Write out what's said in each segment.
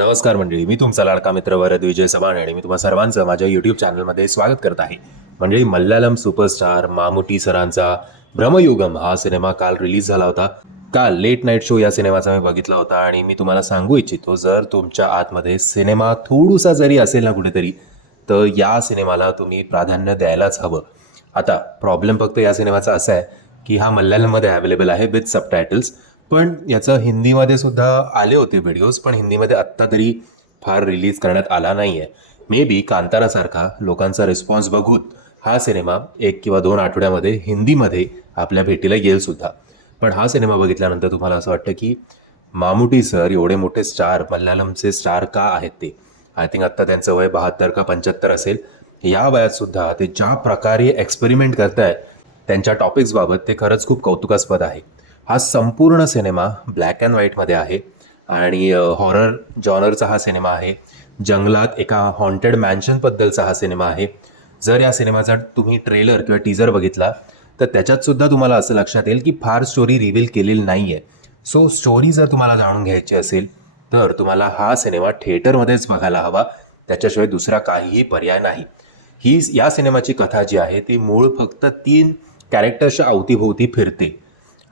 नमस्कार मंडळी, मी तुमचा लाडका मित्र वरद विजय सबाणे आणि मी तुम्हा सर्वांचं माझ्या यूट्यूब चॅनलमध्ये स्वागत करत आहे. मंडळी, मल्याळम सुपरस्टार मामुटी सरांचा भ्रमयुगम हा सिनेमा काल रिलीज झाला होता. काल लेट नाईट शो या सिनेमाचा मी बघितला होता आणि मी तुम्हाला सांगू इच्छितो, जर तुमच्या आतमध्ये सिनेमा थोडासा जरी असेल ना कुठेतरी, तर या सिनेमाला तुम्ही प्राधान्य द्यायलाच हवं. आता प्रॉब्लेम फक्त या सिनेमाचा असा आहे की हा मल्याळममध्ये अवेलेबल आहे विथ सबटायटल्स, पण याचं हिंदीमध्ये सुद्धा आले होते व्हिडिओज, पण हिंदीमध्ये आत्ता तरी फार रिलीज करण्यात आला नाही आहे. मे बी कांतारासारखा लोकांचा रिस्पॉन्स बघून हा सिनेमा 1 किंवा 2 आठवड्यामध्ये हिंदीमध्ये आपल्या भेटीला येईल सुद्धा. पण हा सिनेमा बघितल्यानंतर तुम्हाला असं वाटतं की मामुटी सर एवढे मोठे स्टार, मल्याळमचे स्टार का आहेत ते? आय थिंक आत्ता त्यांचं वय 72 का 75 असेल. या वयात सुद्धा ते ज्या प्रकारे एक्सपेरिमेंट करतायत त्यांच्या टॉपिक्सबाबत, ते खरंच खूप कौतुकास्पद आहे. हा संपूर्ण सिनेमा ब्लॅक अँड व्हाईटमध्ये आहे आणि हॉरर जॉनरचा हा सिनेमा आहे. जंगलात एका हॉन्टेड मॅन्शनबद्दलचा हा सिनेमा आहे. जर या सिनेमाचा तुम्ही ट्रेलर किंवा टीजर बघितला तर त्याच्यात सुद्धा तुम्हाला असं लक्षात येईल की फार स्टोरी रिव्हील केलेली नाही आहे. सो स्टोरी जर तुम्हाला जाणून घ्यायची असेल तर तुम्हाला हा सिनेमा थिएटरमध्येच बघायला हवा, त्याच्याशिवाय दुसरा काहीही पर्याय नाही. या सिनेमाची कथा जी आहे ती मूळ फक्त 3 कॅरेक्टर्सच्या अवतीभोवती फिरते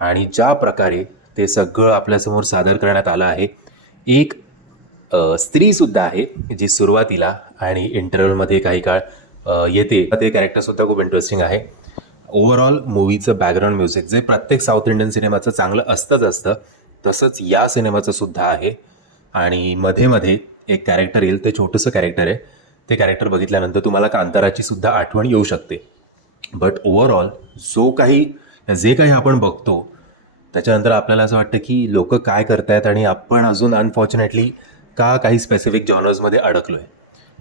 आणि ज्या प्रकारे ते सगळं आपल्यासमोर सादर करण्यात आलं आहे. एक स्त्रीसुद्धा आहे जी सुरुवातीला आणि इंटरव्ह्यूमध्ये काही काळ येते. ते कॅरेक्टरसुद्धा खूप इंटरेस्टिंग आहे. ओव्हरऑल मूवीचं बॅकग्राऊंड म्युझिक जे प्रत्येक साऊथ इंडियन सिनेमाचं चांगलं असतं, तसंच या सिनेमाचं सुद्धा आहे. आणि मध्ये मध्ये एक कॅरेक्टर येईल, ते छोटंसं कॅरेक्टर आहे. ते कॅरेक्टर बघितल्यानंतर तुम्हाला कांताराची सुद्धा आठवण येऊ शकते. बट ओव्हरऑल जे काही आपण बघतो त्याच्यानंतर आपल्याला असं वाटतं की लोक काय करतायत आणि आपण अजून अनफॉर्च्युनेटली का काही स्पेसिफिक जॉनर्समध्ये अडकलो आहे.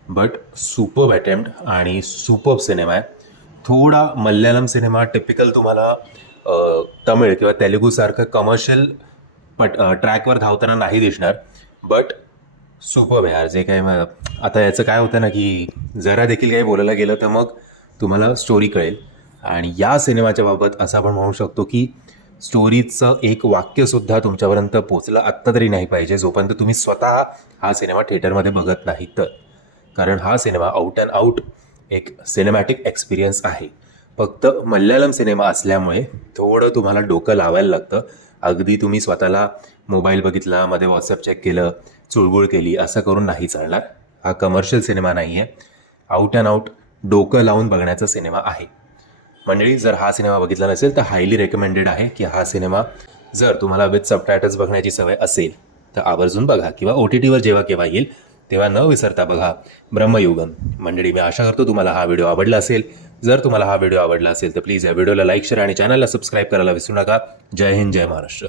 बट सुपर्ब अटेम्प्ट आणि सुपर्ब सिनेमा आहे. थोडा मल्याळम सिनेमा टिपिकल तुम्हाला तमिळ किंवा तेलुगूसारखं कमर्शियल ट्रॅकवर धावताना नाही दिसणार. बट सुपर्ब आहे यार. जे काय आता याचं काय होतं ना की जरा देखील काही बोलायला गेलं तर मग तुम्हाला स्टोरी कळेल. आणि या सिनेमाच्या बाबत असं आपण म्हणू शकतो की स्टोरीचं एक वाक्यसुद्धा तुमच्यापर्यंत पोचलं आत्ता तरी नाही पाहिजे, जोपर्यंत तुम्ही स्वतः हा सिनेमा थिएटरमध्ये बघत नाही तर. कारण हा सिनेमा आउट अँड आउट एक सिनेमॅटिक एक्सपिरियन्स आहे. फक्त मल्याळम सिनेमा असल्यामुळे थोडं तुम्हाला डोकं लावायला लागतं. अगदी तुम्ही स्वतःला मोबाईल बघितला, मध्ये व्हॉट्सअप चेक केलं, चुळबुळ केली असं करून नाही चालणार. हा कमर्शियल सिनेमा नाही आहे, आउट अँड आउट डोकं लावून बघण्याचा सिनेमा आहे. मंडळी, जर हा सिनेमा बघितला नसेल तर हायली रेकमेंडेड आहे की हा सिनेमा जर तुम्हाला विथ सबटायटल्स बघण्याची सवय असेल तर आवर्जून बघा, किंवा OTTवर जेव्हा केव्हा येईल तेव्हा न विसरता बघा ब्रह्मयुगम. मंडळी, मी आशा करतो तुम्हाला हा व्हिडिओ आवडला असेल. जर तुम्हाला हा व्हिडिओ आवडला असेल तर प्लीज या व्हिडिओला लाईक, शेअर आणि चॅनलला सबस्क्राईब करायला विसरू नका. जय हिंद, जय महाराष्ट्र.